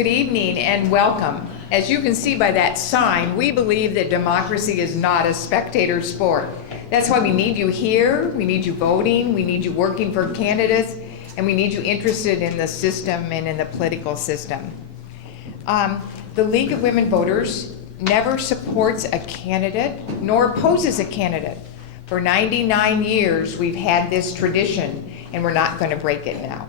Good evening and welcome. As you can see by that sign, we believe that democracy is not a spectator sport. That's why we need you here, we need you voting, we need you working for candidates, and we need you interested in the system and in the political system. The League of Women Voters never supports a candidate nor opposes a candidate. For 99 years, we've had this tradition, and we're not going to break it now.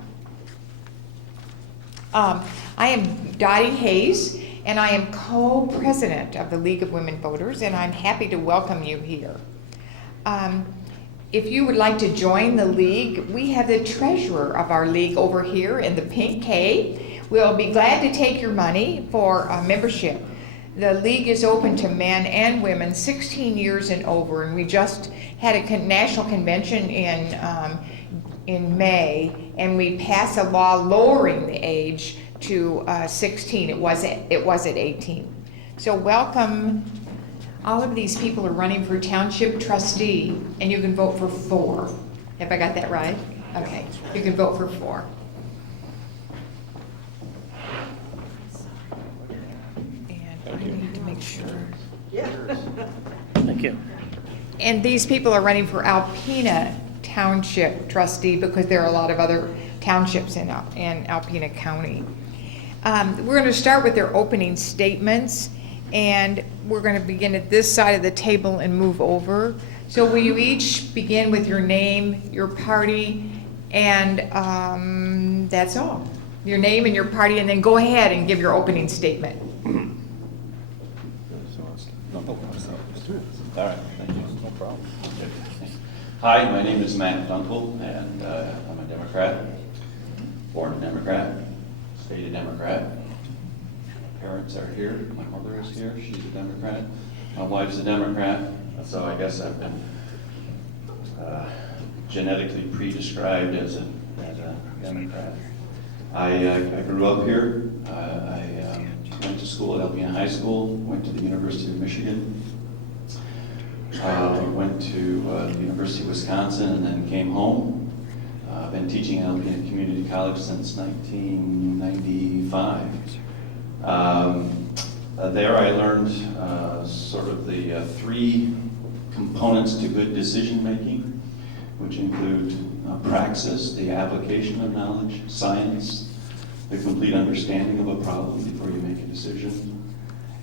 I am Dottie Hayes, and I am co-president of the League of Women Voters, and I'm happy to welcome you here. If you would like to join the League, we have the treasurer of our League over here in the pink K. We'll be glad to take your money for membership. The League is open to men and women 16 years and over, and we just had a national convention in May, and we passed a law lowering the age to 16. It was at 18. So welcome. All of these people are running for Township Trustee, and you can vote for 4. Have I got that right? Okay, you can vote for 4. And I need to make sure. Yeah. Thank you. And these people are running for Alpena Township Trustee because there are a lot of other townships in Alpena County. We're going to start with their opening statements, and we're going to begin at this side of the table and move over. So will you each begin with your name, your party, and that's all. Your name and your party, and then go ahead and give your opening statement. All right, thank you. No problem. Hi, my name is Matt Dunckel, and I'm a Democrat, born a Democrat, stayed a Democrat. My parents are here. My mother is here. She's a Democrat. My wife's a Democrat, so I guess I've been genetically pre-described as a Democrat. I grew up here. I went to school at Alpena High School, went to the University of Michigan, went to the University of Wisconsin, and then came home. I've been teaching at Alpena Community College since 1995. There I learned sort of the 3 components to good decision making, which include praxis, the application of knowledge, science, the complete understanding of a problem before you make a decision,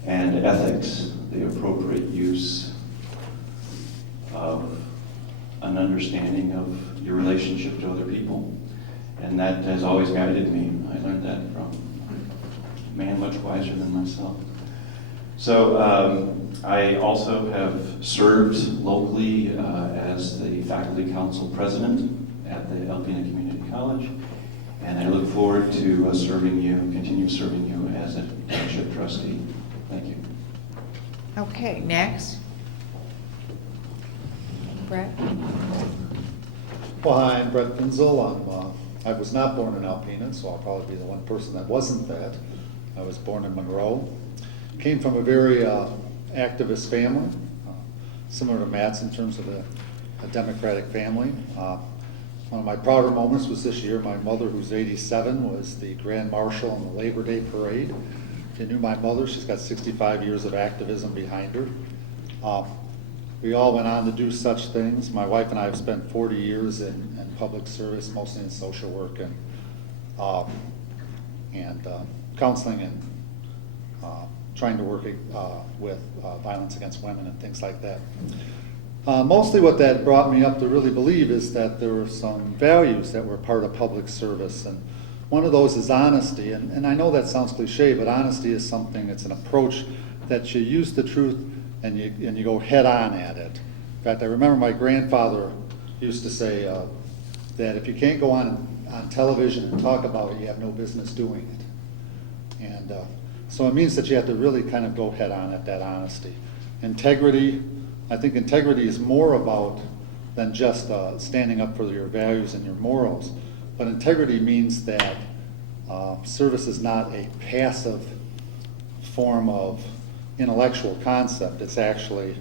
and ethics, the appropriate use of an understanding of your relationship to other people. And that has always guided me. I learned that from a man much wiser than myself. So I also have served locally as the faculty council president at the Alpena Community College, and I look forward to continue serving you as a township trustee. Thank you. Okay, next. Bret? Well, hi, I'm Bret Finzel. I was not born in Alpena, so I'll probably be the one person that wasn't that. I was born in Monroe. Came from a very activist family, similar to Matt's in terms of a Democratic family. One of my prouder moments was this year. My mother, who's 87, was the Grand Marshal on the Labor Day Parade. If you knew my mother, she's got 65 years of activism behind her. We all went on to do such things. My wife and I have spent 40 years in public service, mostly in social work and counseling and trying to work with violence against women and things like that. Mostly what that brought me up to really believe is that there were some values that were part of public service, and one of those is honesty. And I know that sounds cliche, but honesty is something, it's an approach that you use the truth and you go head on at it. In fact, I remember my grandfather used to say that if you can't go on television and talk about it, you have no business doing it. And so it means that you have to really kind of go head on at that honesty. Integrity, I think integrity is more about than just standing up for your values and your morals. But integrity means that service is not a passive form of intellectual concept. It's actually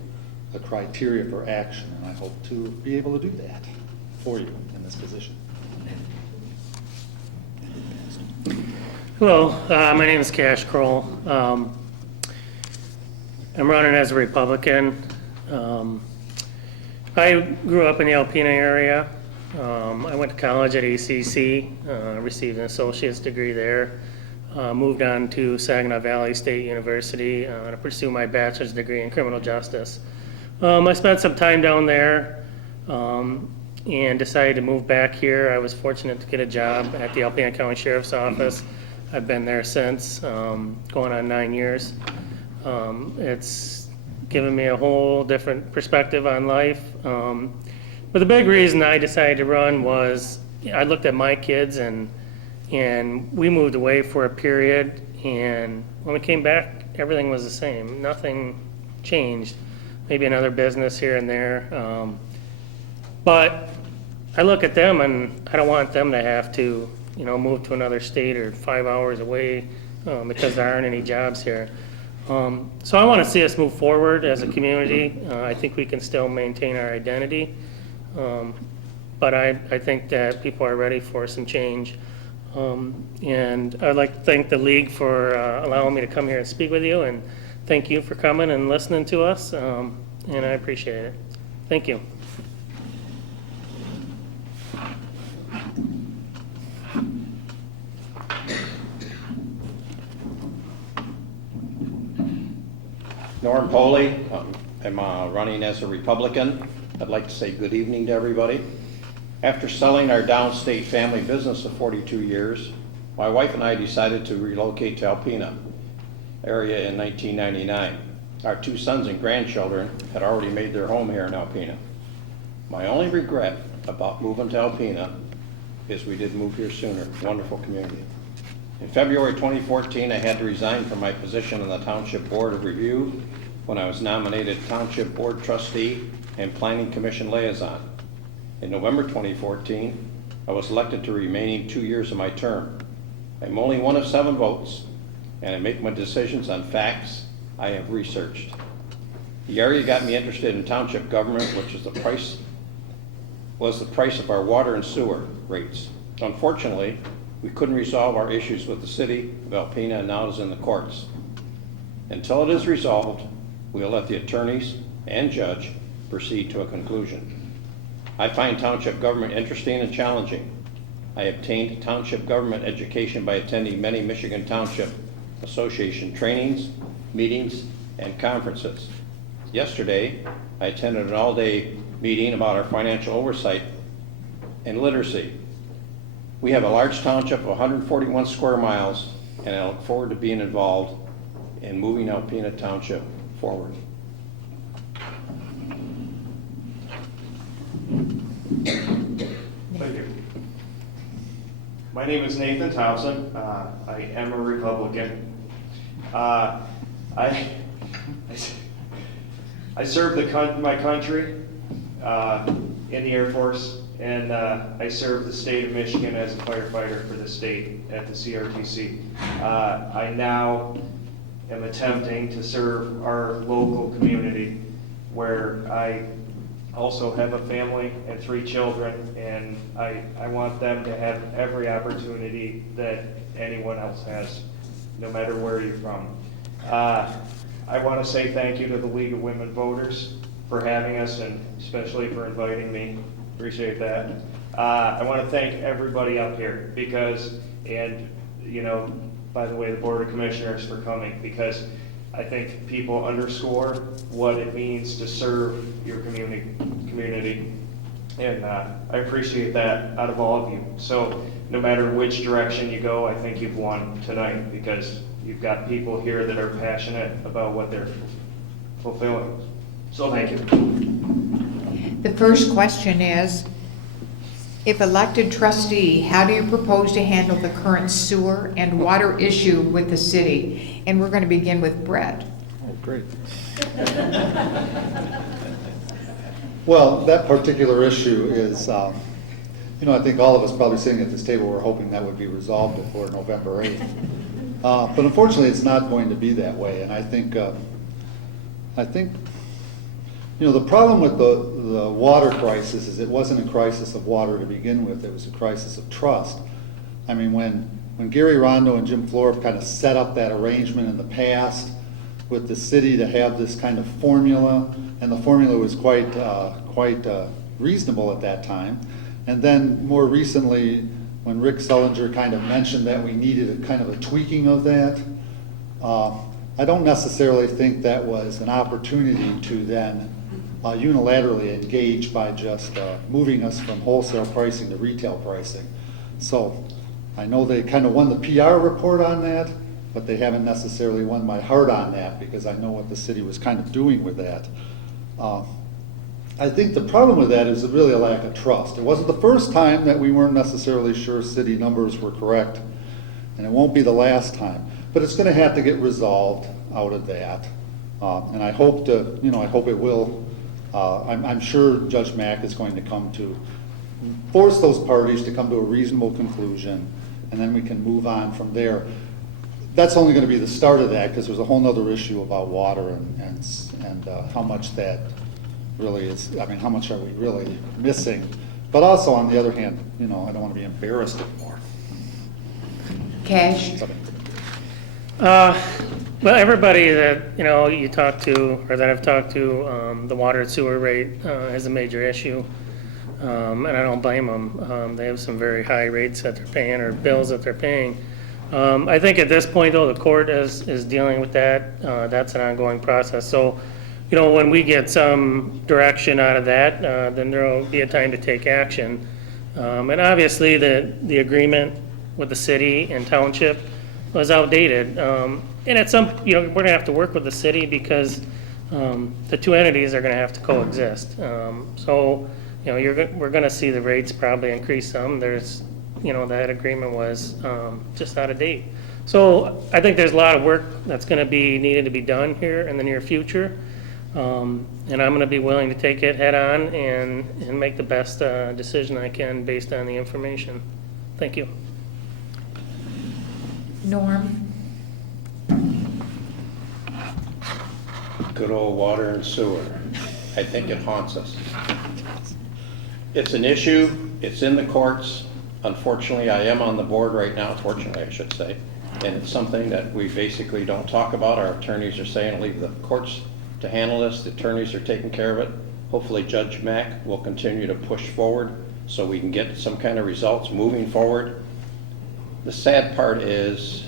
a criteria for action, and I hope to be able to do that for you in this position. Hello, my name is Kroll. I'm running as a Republican. I grew up in the Alpena area. I went to college at ACC, received an associate's degree there. Moved on to Saginaw Valley State University to pursue my bachelor's degree in criminal justice. I spent some time down there and decided to move back here. I was fortunate to get a job at the Alpena County Sheriff's Office. I've been there since, going on 9 years. It's given me a whole different perspective on life. But the big reason I decided to run was I looked at my kids and we moved away for a period, and when we came back, everything was the same. Nothing changed. Maybe another business here and there. But I look at them and I don't want them to have to, move to another state or 5 hours away because there aren't any jobs here. So I want to see us move forward as a community. I think we can still maintain our identity. But I think that people are ready for some change. And I'd like to thank the league for allowing me to come here and speak with you, and thank you for coming and listening to us, and I appreciate it. Thank you. Norm Poli, I'm running as a Republican. I'd like to say good evening to everybody. After selling our downstate family business of 42 years, my wife and I decided to relocate to Alpena area in 1999. Our 2 sons and grandchildren had already made their home here in Alpena. My only regret about moving to Alpena is we didn't move here sooner. Wonderful community. In February 2014, I had to resign from my position on the Township Board of Review when I was nominated Township Board Trustee and Planning Commission Liaison. In November 2014, I was elected to remaining 2 years of my term. I'm only one of 7 votes, and I make my decisions on facts I have researched. The area got me interested in township government, which is the price of our water and sewer rates. Unfortunately, we couldn't resolve our issues with the city of Alpena, and now it is in the courts. Until it is resolved, we will let the attorneys and judge proceed to a conclusion. I find township government interesting and challenging. I obtained township government education by attending many Michigan Township Association trainings, meetings, and conferences. Yesterday, I attended an all-day meeting about our financial oversight and literacy. We have a large township of 141 square miles, and I look forward to being involved in moving Alpena Township forward. Thank you. My name is Nathan Thompson. I am a Republican. I served my country in the Air Force, and I served the state of Michigan as a firefighter for the state at the CRTC. I now am attempting to serve our local community, where I also have a family and 3 children, and I want them to have every opportunity that anyone else has, no matter where you're from. I want to say thank you to the League of Women Voters for having us, and especially for inviting me. Appreciate that. I want to thank everybody up here and by the way, the Board of Commissioners for coming, because I think people underscore what it means to serve your community, and I appreciate that out of all of you. So no matter which direction you go, I think you've won tonight, because you've got people here that are passionate about what they're fulfilling. So thank you. The first question is, if elected trustee, how do you propose to handle the current sewer and water issue with the city? And we're going to begin with Bret. Oh, great. Well, that particular issue is, I think all of us probably sitting at this table were hoping that would be resolved before November 8th. But unfortunately, it's not going to be that way. And I think the problem with the water crisis is it wasn't a crisis of water to begin with. It was a crisis of trust. I mean, when when Gary Rondo and Jim Florp kind of set up that arrangement in the past with the city to have this kind of formula, and the formula was quite reasonable at that time. And then more recently, when Rick Sullinger kind of mentioned that we needed a kind of a tweaking of that, I don't necessarily think that was an opportunity to then unilaterally engage by just moving us from wholesale pricing to retail pricing. So I know they kind of won the PR report on that, but they haven't necessarily won my heart on that, because I know what the city was kind of doing with that. I think the problem with that is really a lack of trust. It wasn't the first time that we weren't necessarily sure city numbers were correct, and it won't be the last time. But it's going to have to get resolved out of that, and I hope I hope it will. I'm sure Judge Mack is going to come to force those parties to come to a reasonable conclusion, and then we can move on from there. That's only going to be the start of that, because there's a whole nother issue about water and how much that really is. I mean, how much are we really missing? But also, on the other hand, I don't want to be embarrassed anymore. Cash? Well, everybody that, you talk to, or that I've talked to, the water and sewer rate is a major issue. And I don't blame them. They have some very high rates that they're paying, or bills that they're paying. I think at this point, though, the court is dealing with that. That's an ongoing process. So, when we get some direction out of that, then there'll be a time to take action. And obviously, the agreement with the city and township was outdated. And at some, we're gonna have to work with the city, because the two entities are gonna have to coexist. So, we're gonna see the rates probably increase some. There's, that agreement was just out of date. So I think there's a lot of work that's gonna be needed to be done here in the near future. And I'm gonna be willing to take it head on and make the best decision I can based on the information. Thank you. Norm? Good old water and sewer. I think it haunts us. It's an issue, it's in the courts. Unfortunately, I am on the board right now, fortunately I should say, and it's something that we basically don't talk about. Our attorneys are saying leave the courts to handle this. The attorneys are taking care of it. Hopefully Judge Mack will continue to push forward so we can get some kind of results moving forward. The sad part is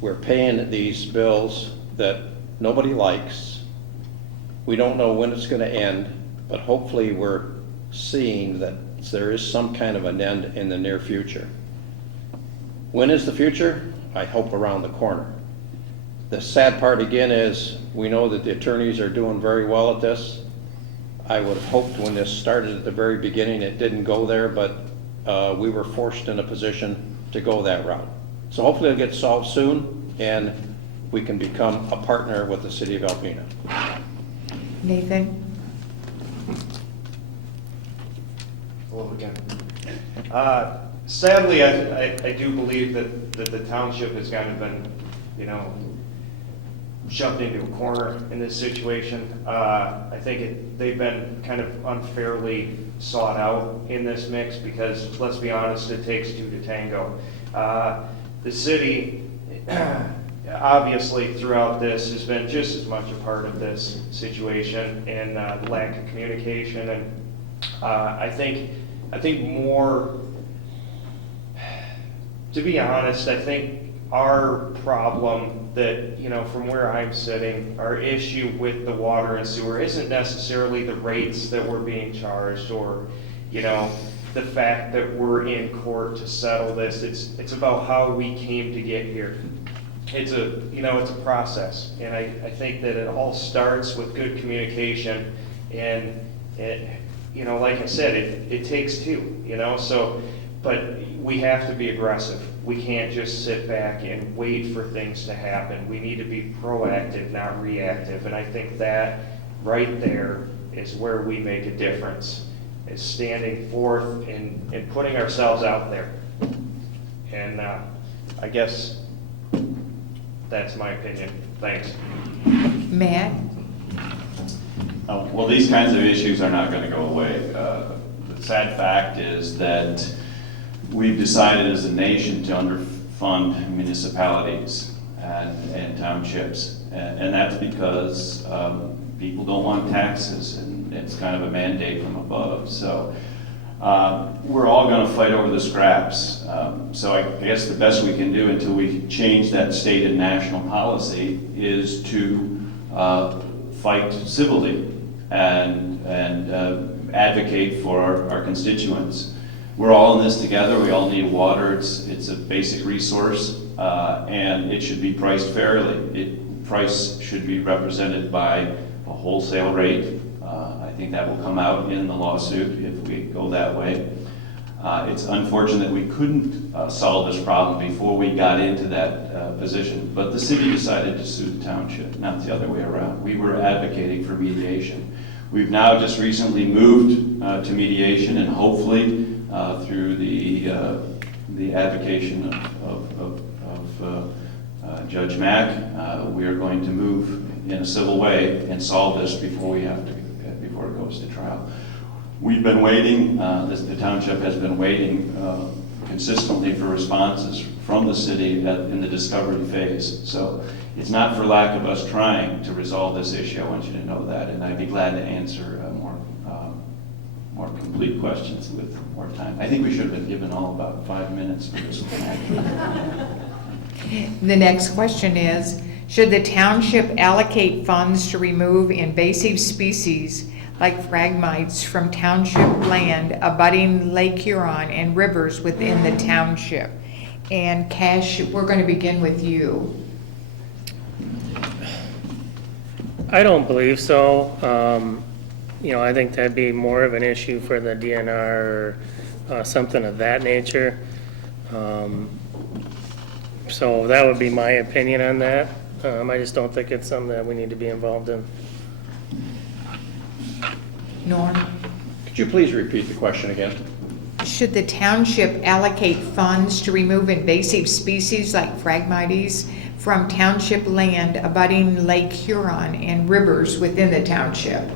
we're paying these bills that nobody likes. We don't know when it's going to end, but hopefully we're seeing that there is some kind of an end in the near future. When is the future? I hope around the corner. The sad part again is we know that the attorneys are doing very well at this. I would have hoped when this started at the very beginning it didn't go there, but we were forced in a position to go that route. So hopefully it'll get solved soon and we can become a partner with the city of Alpena. Nathan? Hello again. Sadly, I do believe that the township has kind of been, shoved into a corner in this situation. I think they've been kind of unfairly sought out in this mix, because, let's be honest, it takes two to tango. The city, obviously, throughout this has been just as much a part of this situation, and the lack of communication. And I think more, to be honest, I think our problem that, from where I'm sitting, our issue with the water and sewer isn't necessarily the rates that we're being charged, or, the fact that we're in court to settle this. It's about how we came to get here. It's a process, and I think that it all starts with good communication, and like I said, it takes two, so, but we have to be aggressive. We can't just sit back and wait for things to happen. We need to be proactive, not reactive, and I think that right there is where we make a difference, is standing forth and putting ourselves out there. And I guess that's my opinion. Thanks. Matt? Well, these kinds of issues are not going to go away. The sad fact is that we've decided as a nation to fund municipalities and townships. And that's because people don't want taxes, and it's kind of a mandate from above. So we're all going to fight over the scraps. So I guess the best we can do until we change that state and national policy is to fight civilly and advocate for our constituents. We're all in this together. We all need water. It's a basic resource, and it should be priced fairly. Price should be represented by a wholesale rate. I think that will come out in the lawsuit if we go that way. It's unfortunate we couldn't solve this problem before we got into that position, but the city decided to sue the township, not the other way around. We were advocating for mediation. We've now just recently moved to mediation, and hopefully through the advocation of Judge Mack, we are going to move in a civil way and solve this before it goes to trial. We've been waiting, the township has been waiting consistently for responses from the city in the discovery phase. So it's not for lack of us trying to resolve this issue. I want you to know that, and I'd be glad to answer more complete questions with more time. I think we should have been given all about 5 minutes for this one, actually. The next question is, should the township allocate funds to remove invasive species like phragmites from township land abutting Lake Huron and rivers within the township? And Cash, we're going to begin with you. I don't believe so. I think that'd be more of an issue for the DNR or something of that nature. So that would be my opinion on that. I just don't think it's something that we need to be involved in. Norm? Could you please repeat the question again? Should the township allocate funds to remove invasive species like phragmites from township land abutting Lake Huron and rivers within the township?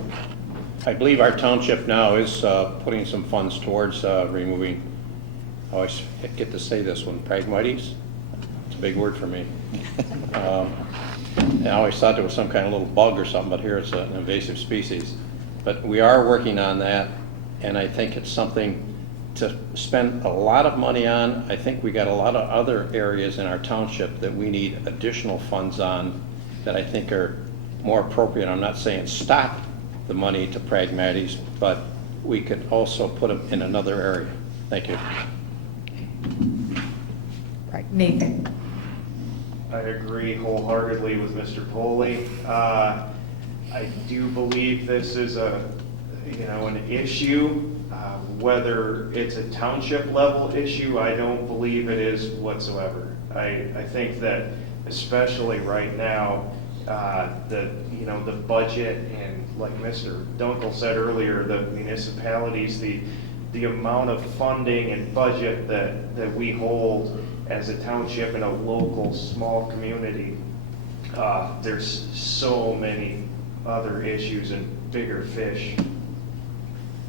I believe our township now is putting some funds towards removing, I always get to say this one, phragmites. It's a big word for me. I always thought there was some kind of little bug or something, but here it's an invasive species. But we are working on that, and I think it's something to spend a lot of money on. I think we got a lot of other areas in our township that we need additional funds on that I think are more appropriate. I'm not saying stop the money to phragmites, but we could also put them in another area. Thank you. Right, Nathan? I agree wholeheartedly with Mr. Poli. I do believe this is an issue. Whether it's a township level issue, I don't believe it is whatsoever. I think that especially right now, the budget, and like Mr. Dunckel said earlier, the municipalities, the amount of funding and budget that we hold as a township in a local small community, there's so many other issues and bigger fish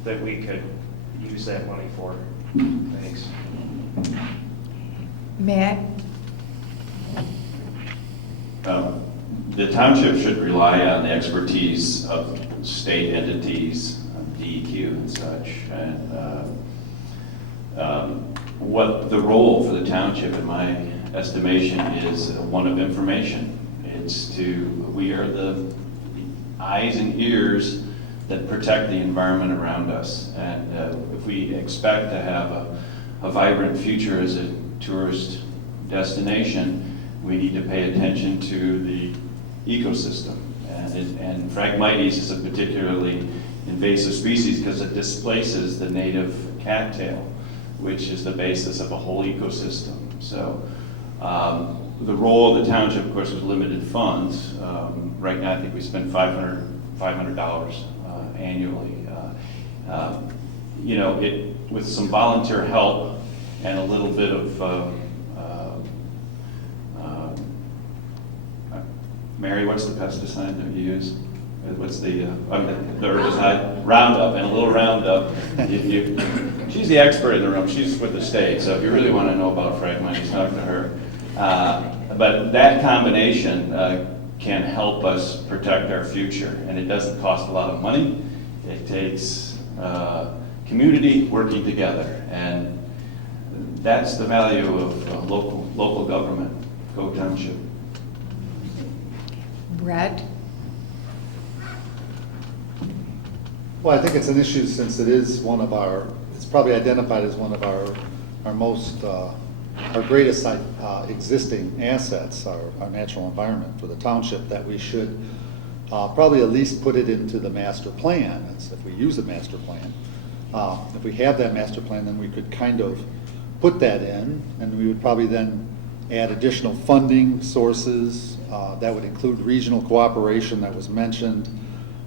that we could use that money for. Thanks. Matt? The township should rely on the expertise of state entities, DEQ and such, and what the role for the township, in my estimation, is one of information. We are the eyes and ears that protect the environment around us, and if we expect to have a vibrant future as a tourist destination, we need to pay attention to the ecosystem. And Phragmites is a particularly invasive species because it displaces the native cattail, which is the basis of a whole ecosystem. So the role of the township, of course, was limited funds. Right now, I think we spend $500 annually. With some volunteer help and a little bit of Mary, what's the pesticide that you use? What's the herbicide? roundup, and a little roundup. She's the expert in the room. She's with the state, so if you really want to know about frag money, talk to her. But that combination can help us protect our future, and it doesn't cost a lot of money. It takes community working together, and that's the value of local government. Go Township. Bret? Well, I think it's an issue since it is it's probably identified as one of our greatest existing assets, our natural environment for the township, that we should probably at least put it into the master plan. It's if we use a master plan. If we have that master plan, then we could kind of put that in, and we would probably then add additional funding sources. That would include regional cooperation that was mentioned.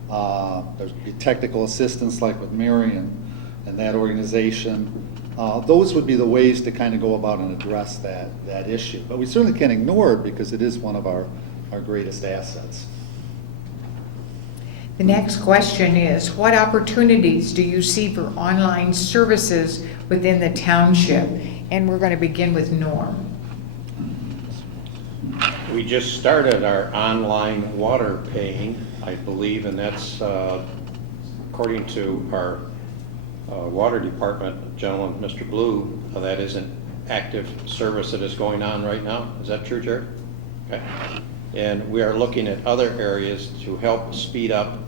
There would be technical assistance like with Mary and that organization. Those would be the ways to kind of go about and address that issue. But we certainly can't ignore it because it is one of our greatest assets. The next question is, what opportunities do you see for online services within the township? And we're going to begin with Norm. We just started our online water paying, I believe, and that's according to our water department gentleman, Mr. Blue, that is an active service that is going on right now. Is that true, Jared? Okay. And we are looking at other areas to help speed up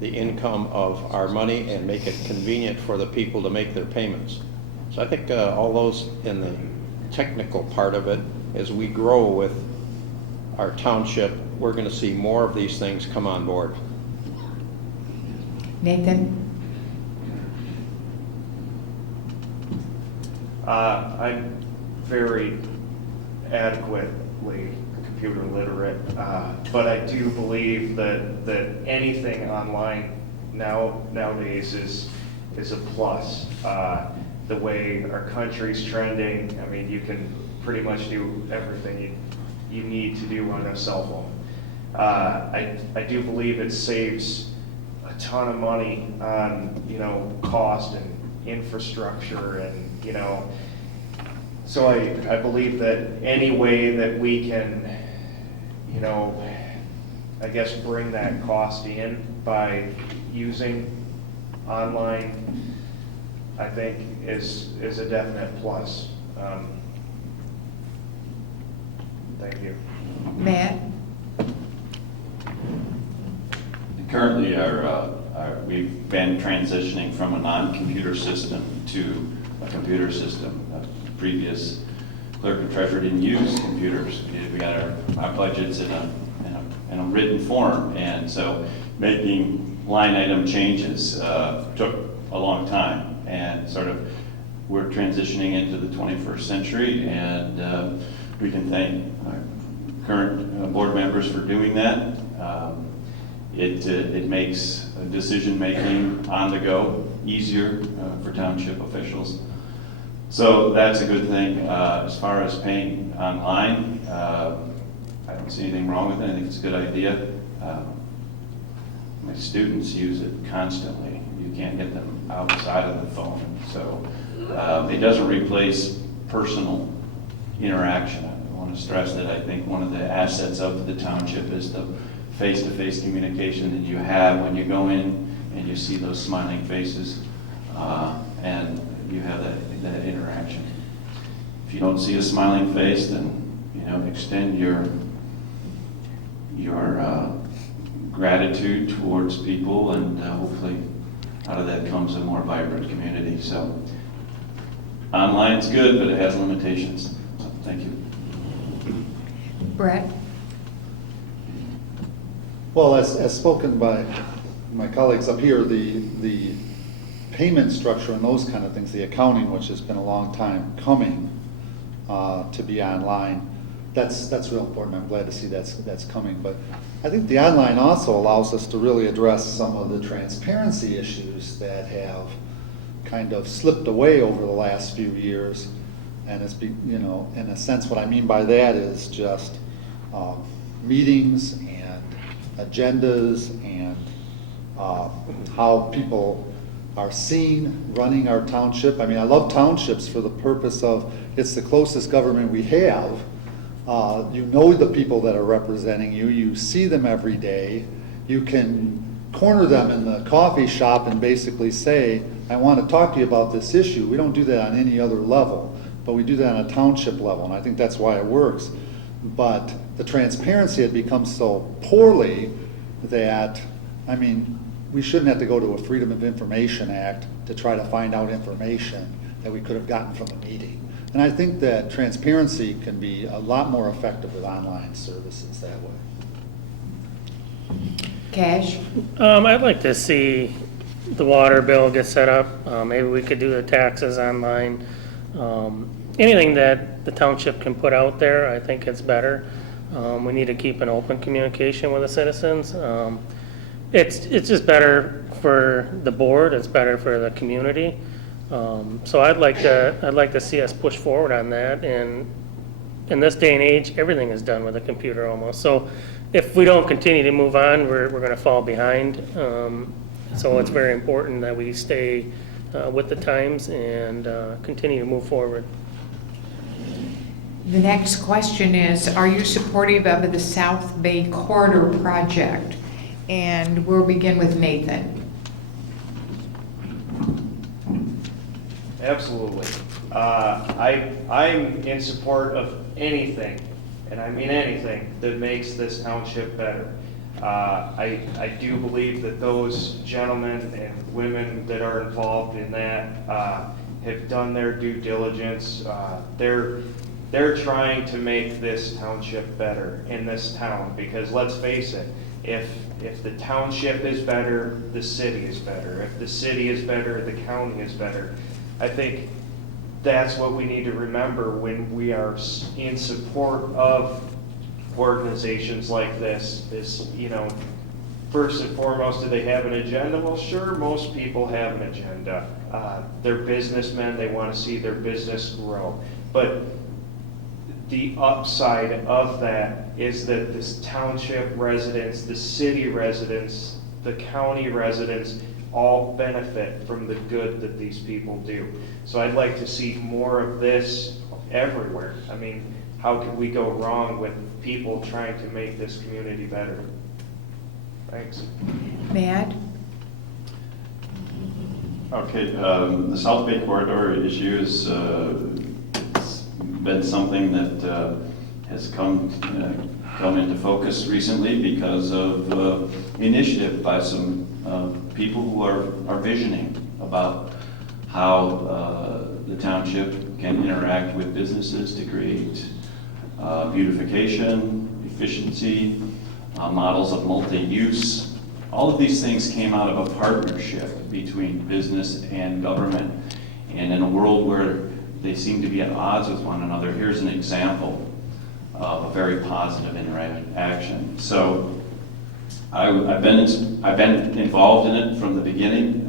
the income of our money and make it convenient for the people to make their payments. So I think all those in the technical part of it, as we grow with our township, we're going to see more of these things come on board. Nathan? I'm very adequately computer literate, but I do believe that anything online nowadays is a plus. The way our country's trending, I mean, you can pretty much do everything you need to do on a cell phone. I do believe it saves a ton of money on, cost and infrastructure and, so I believe that any way that we can, I guess bring that cost in by using online, I think is a definite plus. Thank you. Matt? Currently, we've been transitioning from a non-computer system to a computer system. The previous clerk and treasurer didn't use computers. We got our budgets in a written form, and so making line item changes took a long time. And sort of we're transitioning into the 21st century, and we can thank our current board members for doing that. It makes decision-making on the go easier for township officials. So that's a good thing. As far as paying online, I don't see anything wrong with it. I think it's a good idea. My students use it constantly. You can't get them outside of the phone. So it doesn't replace personal interaction. I want to stress that I think one of the assets of the township is the face-to-face communication that you have when you go in and you see those smiling faces and you have that interaction. If you don't see a smiling face, then extend your gratitude towards people, and hopefully out of that comes a more vibrant community. So online's good, but it has limitations. So, thank you. Bret? Well, as spoken by my colleagues up here, the payment structure and those kind of things, the accounting, which has been a long time coming to be online, that's real important. I'm glad to see that's coming. But I think the online also allows us to really address some of the transparency issues that have kind of slipped away over the last few years. And it's in a sense, what I mean by that is just meetings and agendas and how people are seen running our township. I mean, I love townships for the purpose of, it's the closest government we have. You know the people that are representing you, you see them every day, you can corner them in the coffee shop and basically say, I want to talk to you about this issue. We don't do that on any other level, but we do that on a township level, and I think that's why it works. But the transparency had become so poorly that, I mean, we shouldn't have to go to a Freedom of Information Act to try to find out information that we could have gotten from a meeting. And I think that transparency can be a lot more effective with online services that way. Cash? I'd like to see the water bill get set up. Maybe we could do the taxes online. Anything that the township can put out there, I think it's better. We need to keep an open communication with the citizens. It's just better for the board, it's better for the community. So I'd like to see us push forward on that. And in this day and age, everything is done with a computer almost. So if we don't continue to move on, we're going to fall behind. So it's very important that we stay with the times and continue to move forward. The next question is, are you supportive of the South Bay Corridor project? And we'll begin with Nathan. Absolutely. I'm in support of anything, and I mean anything, that makes this township better. I do believe that those gentlemen and women that are involved in that have done their due diligence. They're trying to make this township better in this town, because let's face it, if the township is better, the city is better. If the city is better, the county is better. I think that's what we need to remember when we are in support of organizations like this, is, you know, first and foremost, do they have an agenda? Well, sure, most people have an agenda. They're businessmen, they want to see their business grow. But the upside of that is that this township residents, the city residents, the county residents all benefit from the good that these people do. So I'd like to see more of this everywhere. I mean, how could we go wrong with people trying to make this community better? Thanks. Matt? Okay, the South Bay Corridor issue has been something that has come into focus recently because of initiative by some people who are visioning about how the township can interact with businesses to create beautification, efficiency, models of multi-use. All of these things came out of a partnership between business and government. And in a world where they seem to be at odds with one another, here's an example of a very positive interaction. So I've been involved in it from the beginning.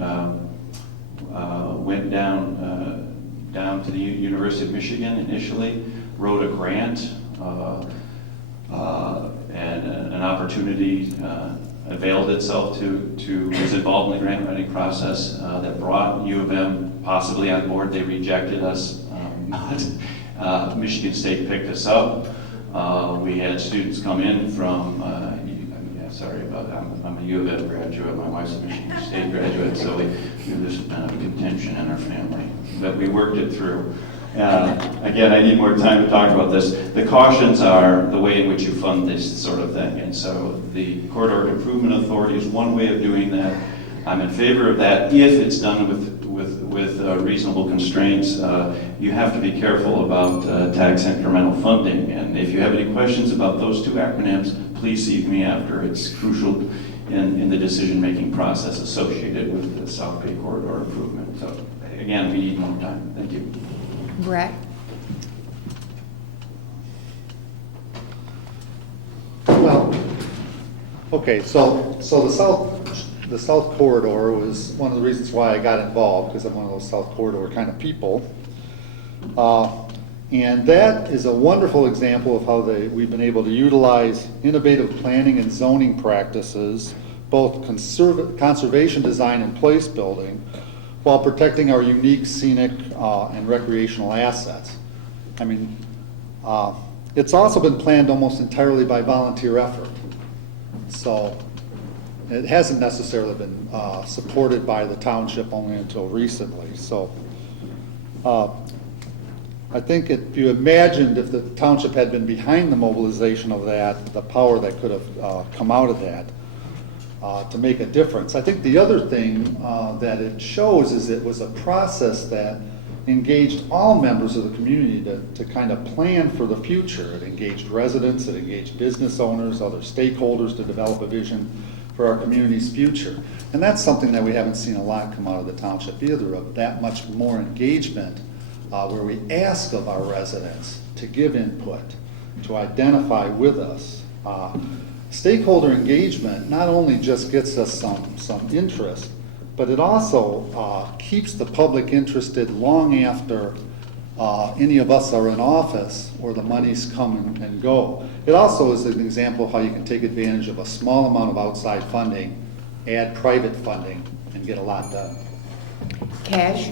Went down to the University of Michigan initially, wrote a grant, and an opportunity availed itself was involved in the grant writing process that brought U of M possibly on board. They rejected us, but Michigan State picked us up. We had students come in from, sorry about that, I'm a U of M graduate, my wife's a Michigan State graduate, so there's been a contention in our family, but we worked it through. Again, I need more time to talk about this. The cautions are the way in which you fund this sort of thing, and so the Corridor Improvement Authority is one way of doing that. I'm in favor of that if it's done with reasonable constraints. You have to be careful about tax incremental funding, and if you have any questions about those two acronyms, please see me after. It's crucial in the decision-making process associated with the South Bay Corridor improvement. So again, we need more time. Thank you. Bret? Well, okay, so the South Corridor was one of the reasons why I got involved, because I'm one of those South Corridor kind of people. And that is a wonderful example of how we've been able to utilize innovative planning and zoning practices both conservation design and place building while protecting our unique scenic and recreational assets. I mean, it's also been planned almost entirely by volunteer effort. So it hasn't necessarily been supported by the township only until recently. So I think if you imagined if the township had been behind the mobilization of that, the power that could have come out of that to make a difference. I think the other thing that it shows is it was a process that engaged all members of the community to kind of plan for the future. It engaged residents, it engaged business owners, other stakeholders to develop a vision for our community's future. And that's something that we haven't seen a lot come out of the township either, of that much more engagement where we ask of our residents to give input, to identify with us. Stakeholder engagement not only just gets us some interest, but it also keeps the public interested long after any of us are in office or the monies come and go. It also is an example of how you can take advantage of a small amount of outside funding, add private funding, and get a lot done. Cash?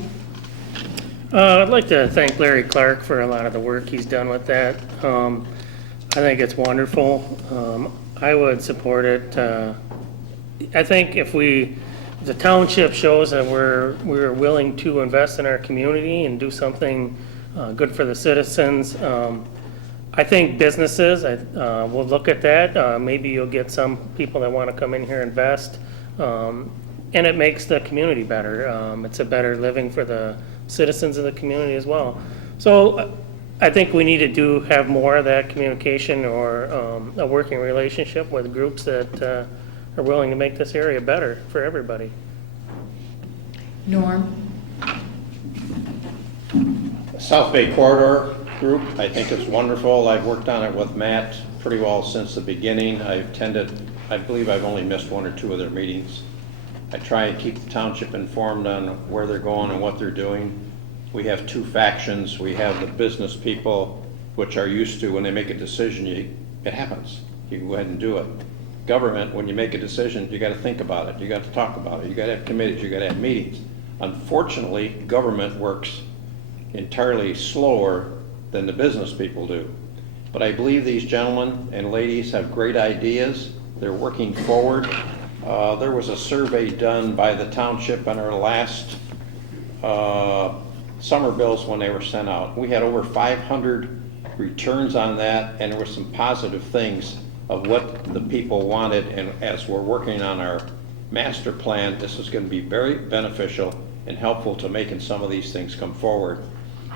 I'd like to thank Larry Clark for a lot of the work he's done with that. I think it's wonderful. I would support it. I think if the township shows that we're willing to invest in our community and do something good for the citizens, I think businesses will look at that. Maybe you'll get some people that want to come in here and invest, and it makes the community better. It's a better living for the citizens of the community as well. So I think we need to have more of that communication or a working relationship with groups that are willing to make this area better for everybody. Norm? South Bay Corridor Group, I think it's wonderful. I've worked on it with Matt pretty well since the beginning. I believe I've only missed 1 or 2 of their meetings. I try and keep the township informed on where they're going and what they're doing. We have 2 factions. We have the business people, which are used to when they make a decision, it happens. You go ahead and do it. Government, when you make a decision, you got to think about it. You got to talk about it. You got to have committees. You got to have meetings. Unfortunately, government works entirely slower than the business people do. But I believe these gentlemen and ladies have great ideas. They're working forward. There was a survey done by the township on our last summer bills when they were sent out. We had over 500 returns on that, and there were some positive things of what the people wanted. And as we're working on our master plan, this is going to be very beneficial and helpful to making some of these things come forward.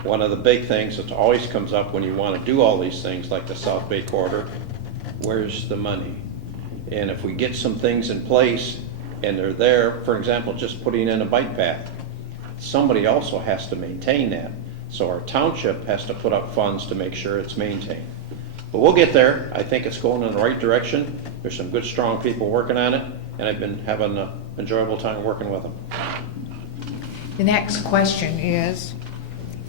One of the big things that always comes up when you want to do all these things like the South Bay Corridor, where's the money? And if we get some things in place and they're there, for example, just putting in a bike path, somebody also has to maintain that. So our township has to put up funds to make sure it's maintained. But we'll get there. I think it's going in the right direction. There's some good, strong people working on it, and I've been having an enjoyable time working with them. The next question is,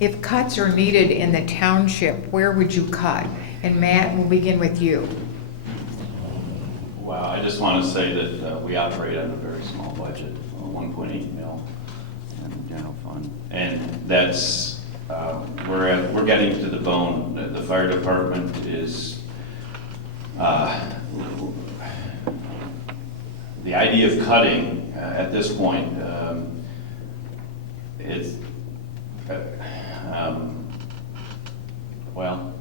if cuts are needed in the township, where would you cut? And Matt, we'll begin with you. Well, I just want to say that we operate on a very small budget, 1.8 mil in the general fund. And that's, we're getting to the bone. The fire department is, the idea of cutting at this point, it's, well,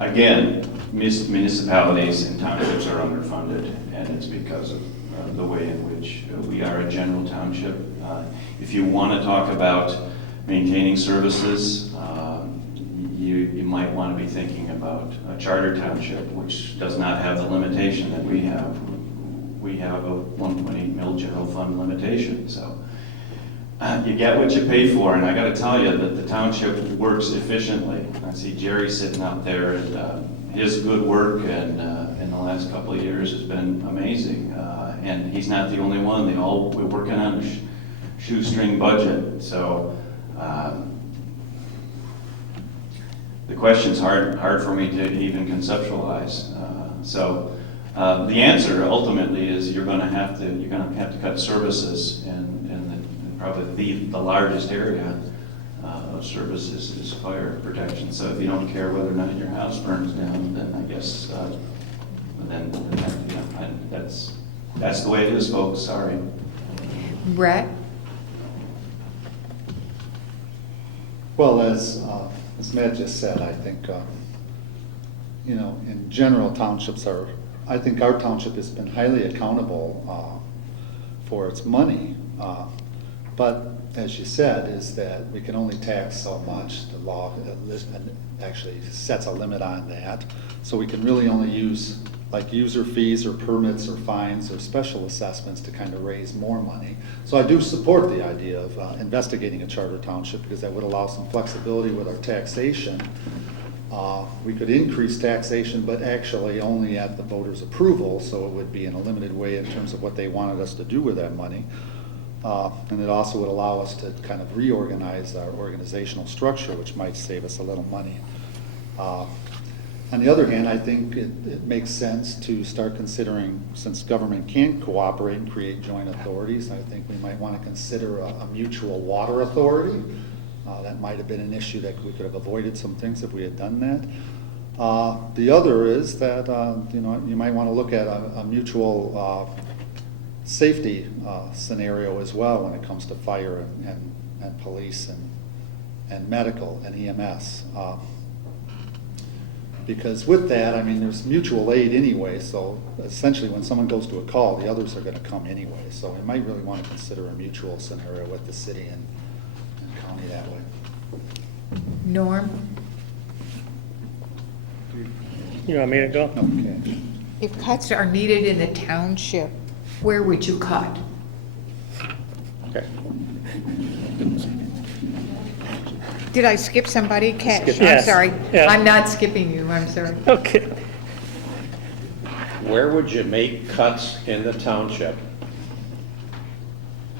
again, municipalities and townships are underfunded, and it's because of the way in which we are a general township. If you want to talk about maintaining services, you might want to be thinking about a charter township, which does not have the limitation that we have. We have a 1.8 mil general fund limitation, so you get what you pay for, and I got to tell you that the township works efficiently. I see Jerry sitting out there, and his good work and in the last couple of years has been amazing. And he's not the only one. We're working on a shoestring budget. So the question's hard for me to even conceptualize. So The answer ultimately is you're gonna have to cut services, and probably the largest area of services is fire protection. So if you don't care whether or not your house burns down, then I guess, that's the way it is, folks, sorry. Bret? Well, as Matt just said, I think, in general, I think our township has been highly accountable for its money. But as you said, is that we can only tax so much. The law actually sets a limit on that. So we can really only use like user fees or permits or fines or special assessments to kind of raise more money. So I do support the idea of investigating a charter township, because that would allow some flexibility with our taxation. We could increase taxation, but actually only at the voters' approval, so it would be in a limited way in terms of what they wanted us to do with that money. And it also would allow us to kind of reorganize our organizational structure, which might save us a little money. On the other hand, I think it makes sense to start considering, since government can cooperate and create joint authorities, I think we might want to consider a mutual water authority. That might have been an issue that we could have avoided some things if we had done that. The other is that you might want to look at a mutual safety scenario as well when it comes to fire and police and medical and EMS. Because with that, I mean, there's mutual aid anyway, so essentially when someone goes to a call, the others are going to come anyway. So we might really want to consider a mutual scenario with the city and county that way. Norm? You want me to go? Okay. If cuts are needed in the township, where would you cut? Okay. Did I skip somebody? Cash, Skip- I'm yes, sorry. yeah. I'm not skipping you, I'm sorry. Okay. Where would you make cuts in the township?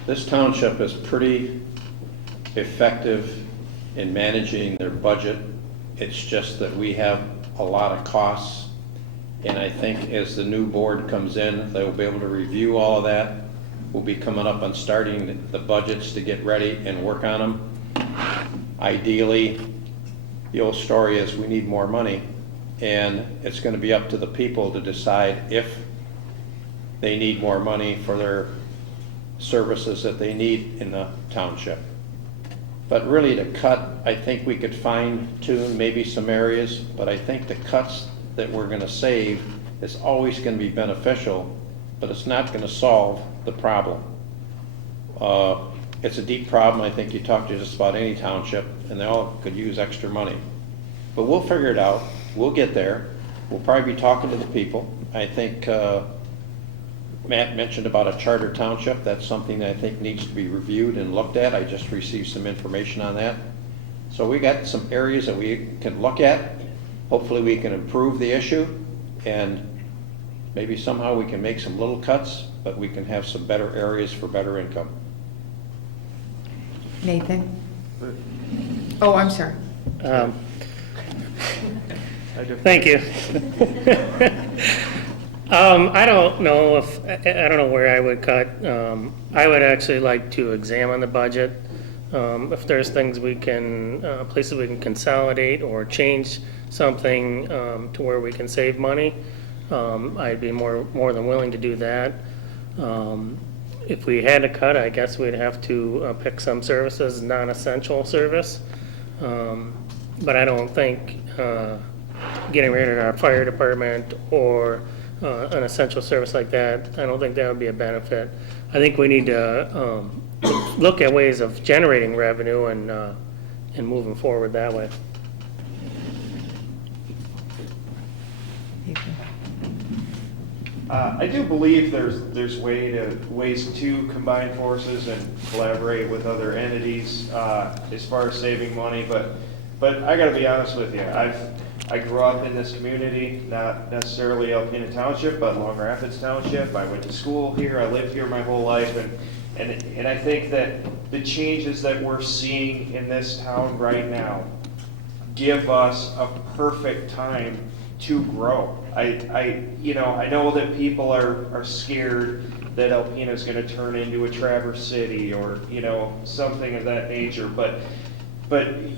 This township is pretty effective in managing their budget. It's just that we have a lot of costs. And I think as the new board comes in, they will be able to review all of that. We'll be coming up on starting the budgets to get ready and work on them. Ideally, the old story is we need more money, and it's going to be up to the people to decide if they need more money for their services that they need in the township. But really to cut, I think we could fine tune maybe some areas, but I think the cuts that we're going to save is always going to be beneficial, but it's not going to solve the problem. It's a deep problem. I think you talk to just about any township, and they all could use extra money. But we'll figure it out. We'll get there. We'll probably be talking to the people. I think Matt mentioned about a charter township. That's something that I think needs to be reviewed and looked at. I just received some information on that. So we got some areas that we can look at. Hopefully we can improve the issue, and maybe somehow we can make some little cuts, but we can have some better areas for better income. Nathan? Oh, I'm sorry. Thank you. I don't know where I would cut. I would actually like to examine the budget. If there's things we can, places we can consolidate or change something to where we can save money, I'd be more than willing to do that. If we had to cut, I guess we'd have to pick some services, non-essential service. But I don't think getting rid of our fire department or an essential service like that, I don't think that would be a benefit. I think we need to look at ways of generating revenue and moving forward that way. I do believe there's ways to combine forces and collaborate with other entities as far as saving money, but I gotta be honest with you, I grew up in this community, not necessarily Alpena Township, but Long Rapids Township. I went to school here, I lived here my whole life, and I think that the changes that we're seeing in this town right now give us a perfect time to grow. I know that people are scared that Alpena is going to turn into a Traverse City or, something of that nature, but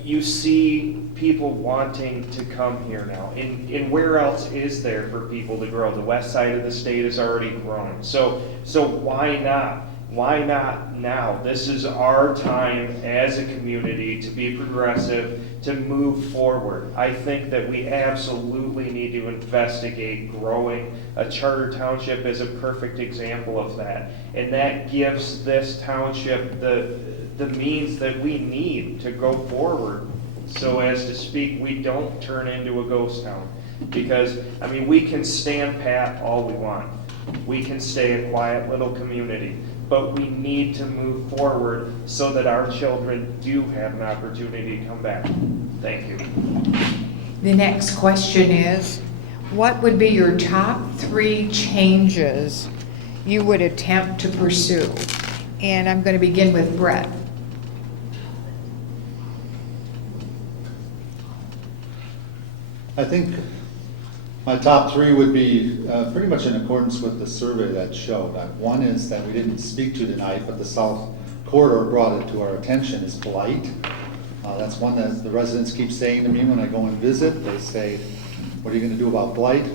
you see people wanting to come here now. And where else is there for people to grow? The west side of the state is already growing. So why not? Why not now? This is our time as a community to be progressive, to move forward. I think that we absolutely need to investigate growing. A charter township is a perfect example of that. And that gives this township the means that we need to go forward. So as to speak, we don't turn into a ghost town. Because, we can stand pat all we want. We can stay a quiet little community. But we need to move forward so that our children do have an opportunity to come back. Thank you. The next question is, what would be your top 3 changes you would attempt to pursue? And I'm going to begin with Bret. I think my top 3 would be pretty much in accordance with the survey that showed. One is that we didn't speak to tonight, but the South Corridor brought it to our attention, is blight. That's one that the residents keep saying to me when I go and visit. They say, what are you going to do about blight?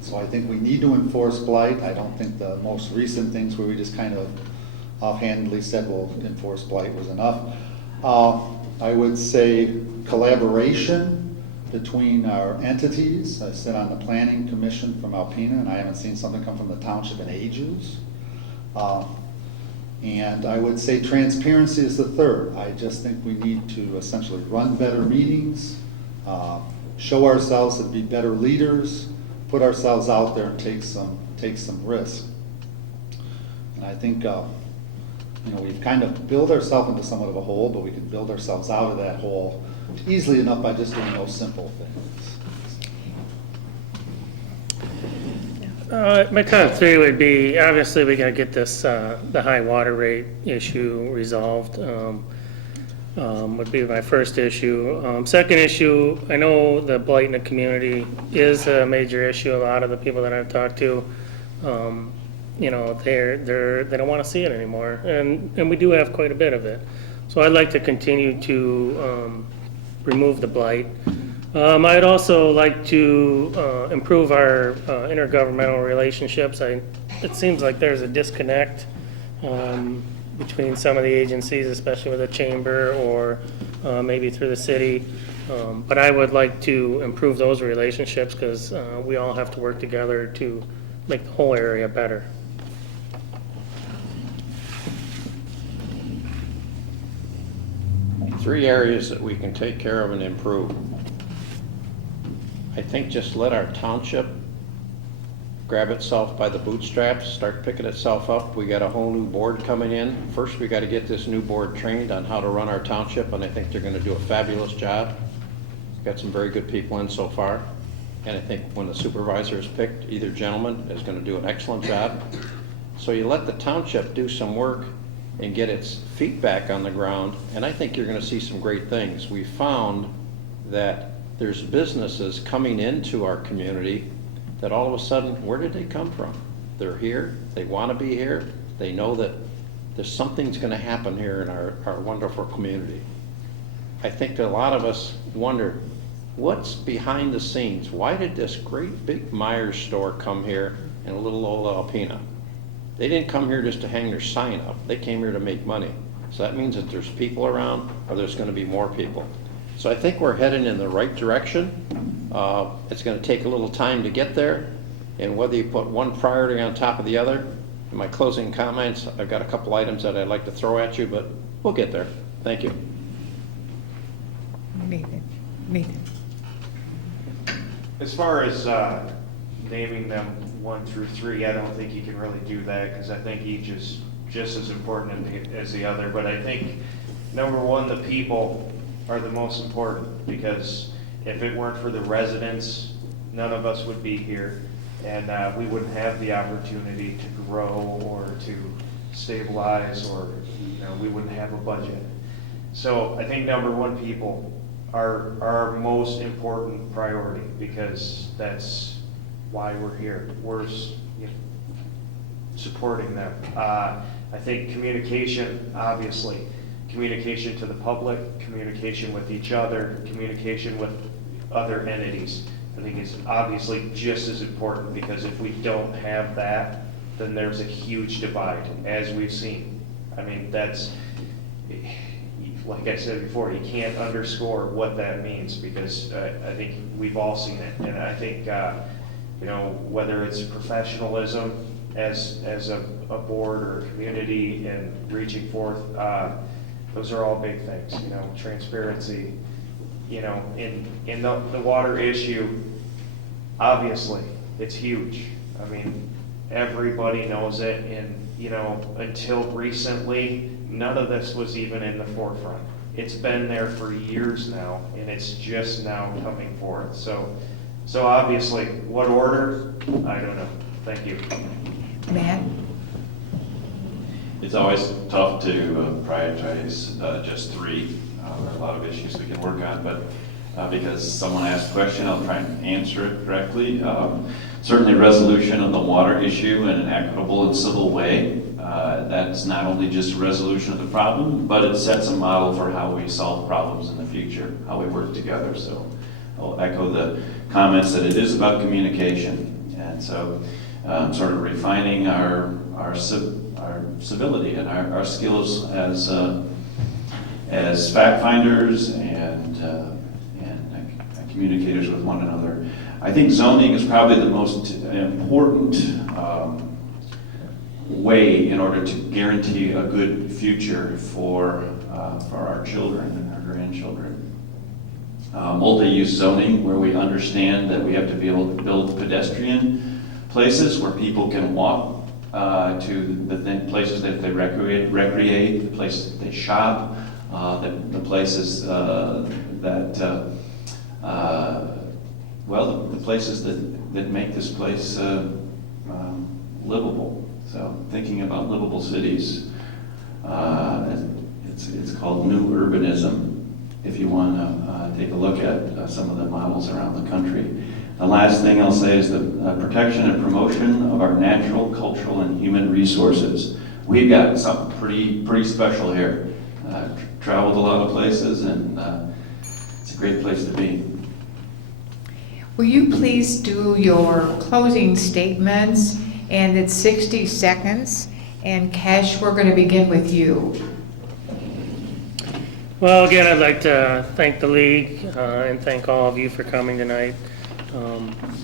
So I think we need to enforce blight. I don't think the most recent things where we just kind of offhandedly said we'll enforce blight was enough. I would say collaboration between our entities. I sit on the planning commission from Alpena, and I haven't seen something come from the township in ages. And I would say transparency is the third. I just think we need to essentially run better meetings, show ourselves and be better leaders, put ourselves out there and take some risk. And I think we've kind of built ourselves into somewhat of a hole, but we can build ourselves out of that hole easily enough by just doing those simple things. My top 3 would be, obviously we gotta get this, the high water rate issue resolved, would be my first issue. Second issue, I know the blight in the community is a major issue. A lot of the people that I've talked to, they don't wanna see it anymore, and we do have quite a bit of it. So I'd like to continue to, remove the blight. I'd also like to improve our intergovernmental relationships. It seems like there's a disconnect between some of the agencies, especially with the chamber or maybe through the city. But I would like to improve those relationships because we all have to work together to make the whole area better. Three areas that we can take care of and improve. I think just let our township grab itself by the bootstraps, start picking itself up. We got a whole new board coming in. First, we got to get this new board trained on how to run our township, and I think they're going to do a fabulous job. Got some very good people in so far, and I think when the supervisor is picked, either gentleman is going to do an excellent job. So you let the township do some work and get its feet back on the ground, and I think you're going to see some great things. We found that there's businesses coming into our community that all of a sudden, where did they come from? They're here, they want to be here, they know that there's something's going to happen here in our wonderful community. I think that a lot of us wonder, what's behind the scenes? Why did this great big Myers store come here in a little old Alpena? They didn't come here just to hang their sign up. They came here to make money. So that means that there's people around, or there's going to be more people. So I think we're heading in the right direction. It's going to take a little time to get there, and whether you put one priority on top of the other. In my closing comments, I've got a couple items that I'd like to throw at you, but we'll get there. Thank you. Nathan. As far as naming them 1 through 3, I don't think you can really do that because I think each is just as important as the other. But I think, number 1, the people are the most important, because if it weren't for the residents, none of us would be here, and we wouldn't have the opportunity to grow or to stabilize, or we wouldn't have a budget. So I think number 1, people our most important priority, because that's why we're here. We're supporting them. I think communication, obviously, communication to the public, communication with each other, communication with other entities, I think is obviously just as important, because if we don't have that, then there's a huge divide, as we've seen. I mean, that's, like I said before, you can't underscore what that means, because I think we've all seen it. And I think, you know, whether it's professionalism as a board or a community and reaching forth, those are all big things, you know, transparency, you know, in the water issue, obviously, it's huge. I mean, everybody knows it, and, you know, until recently, none of this was even in the forefront. It's been there for years now, and it's just now coming forth. So obviously, what order? I don't know. Thank you. Matt? It's always tough to prioritize just three. There are a lot of issues we can work on, but because someone asked a question, I'll try and answer it correctly. Certainly resolution of the water issue in an equitable and civil way. That's not only just a resolution of the problem, but it sets a model for how we solve problems in the future, how we work together. So I'll echo the comments that it is about communication. And so sort of refining our civility and our skills as fact finders and communicators with one another. I think zoning is probably the most important way in order to guarantee a good future for our children and our grandchildren. Multi-use zoning, where we understand that we have to be able to build pedestrian places where people can walk to the places that they recreate, the places that they shop, the places the places that make this place livable. So thinking about livable cities, it's called new urbanism, if you want to take a look at some of the models around the country. The last thing I'll say is the protection and promotion of our natural, cultural, and human resources. We've got something pretty special here. Traveled a lot of places, and it's a great place to be. Will you please do your closing statements? And it's 60 seconds. And Kesh, we're going to begin with you. Well, again, I'd like to thank the league and thank all of you for coming tonight.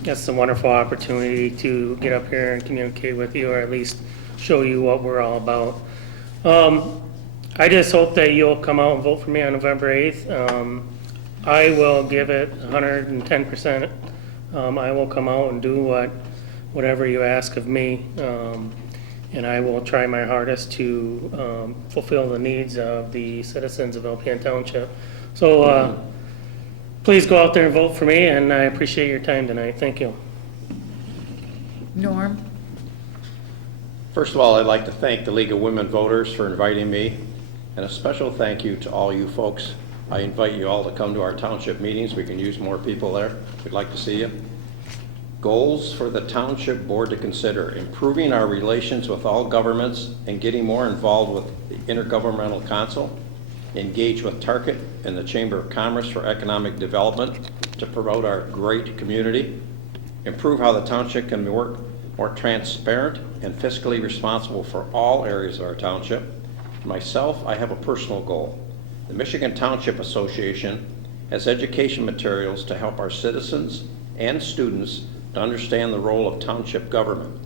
It's a wonderful opportunity to get up here and communicate with you, or at least show you what we're all about. I just hope that you'll come out and vote for me on November 8th. I will give it 110%. I will come out and do whatever you ask of me, and I will try my hardest to fulfill the needs of the citizens of Alpena Township. So please go out there and vote for me, and I appreciate your time tonight. Thank you. Norm? First of all, I'd like to thank the League of Women Voters for inviting me, and a special thank you to all you folks. I invite you all to come to our township meetings. We can use more people there. We'd like to see you. Goals for the Township Board to consider: improving our relations with all governments and getting more involved with the Intergovernmental Council, engage with Target and the Chamber of Commerce for economic development to promote our great community, improve how the township can work more transparent and fiscally responsible for all areas of our township. Myself, I have a personal goal. The Michigan Township Association has education materials to help our citizens and students to understand the role of township government.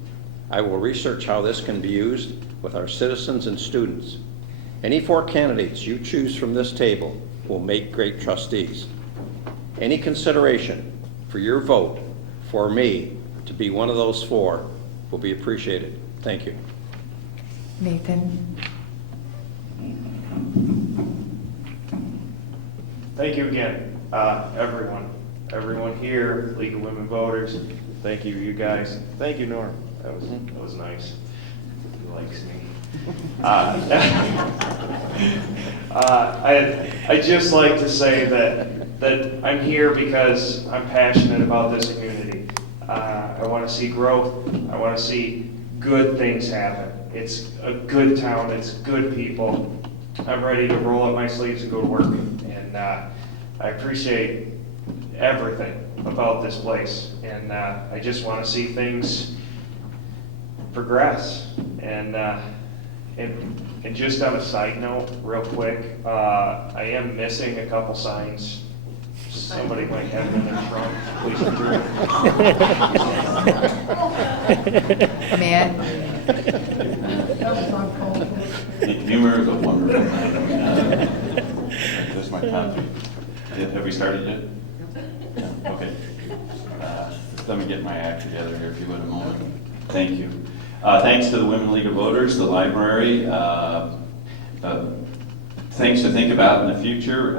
I will research how this can be used with our citizens and students. Any 4 candidates you choose from this table will make great trustees. Any consideration for your vote for me to be one of those 4 will be appreciated. Thank you. Nathan? Thank you again, everyone here, League of Women Voters. Thank you, you guys. Thank you, Norm. That was nice. He likes me. I'd just like to say that I'm here because I'm passionate about this community. I want to see growth. I want to see good things happen. It's a good town. It's good people. I'm ready to roll up my sleeves and go to work. And I appreciate everything about this place. And I just want to see things progress. And just on a side note, real quick, I am missing a couple signs. Somebody might have them in their trunk. Please approve. Man, Humor is a wonderful thing. There's my copy. Have we started yet? Yeah, okay. Let me get my act together here, if you would, a moment. Thank you. Thanks to the Women League of Voters, the library. Things to think about in the future.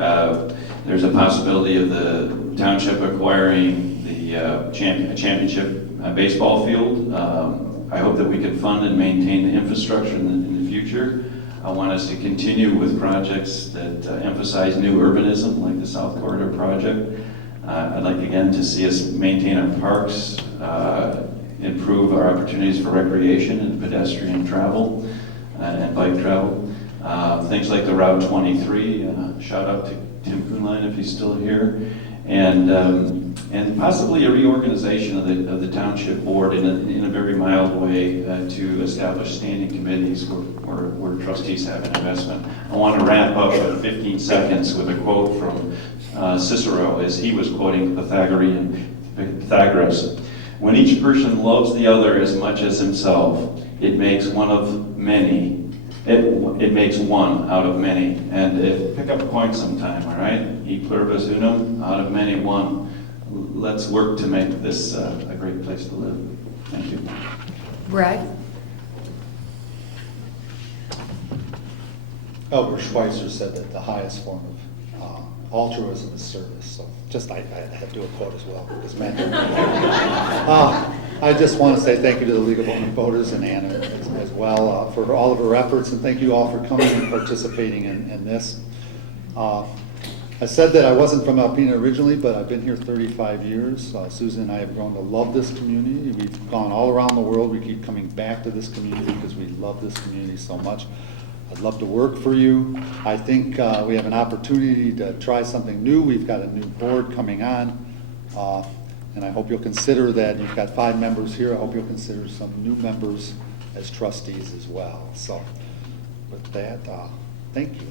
There's a possibility of the township acquiring the championship baseball field. I hope that we can fund and maintain the infrastructure in the future. I want us to continue with projects that emphasize new urbanism, like the South Corridor project. I'd like again to see us maintain our parks, improve our opportunities for recreation and pedestrian travel and bike travel. Things like the Route 23, shout out to Tim Kuhnlein if he's still here, and possibly a reorganization of the township board in a very mild way to establish standing committees where trustees have an investment. I want to wrap up in 15 seconds with a quote from Cicero as he was quoting Pythagoras. When each person loves the other as much as himself, it makes one of many. It makes one out of many. And pick up a point sometime, all right? E pluribus unum, out of many, one. Let's work to make this a great place to live. Thank you. Bret? Albert Schweitzer said that the highest form of altruism is service. So I had to do a quote as well, because Matt. I just want to say thank you to the League of Women Voters and Anna as well for all of her efforts, and thank you all for coming and participating in this. I said that I wasn't from Alpena originally, but I've been here 35 years. Susan and I have grown to love this community. We've gone all around the world. We keep coming back to this community because we love this community so much. I'd love to work for you. I think we have an opportunity to try something new. We've got a new board coming on, and I hope you'll consider that. You've got 5 members here. I hope you'll consider some new members as trustees as well. So with that, thank you.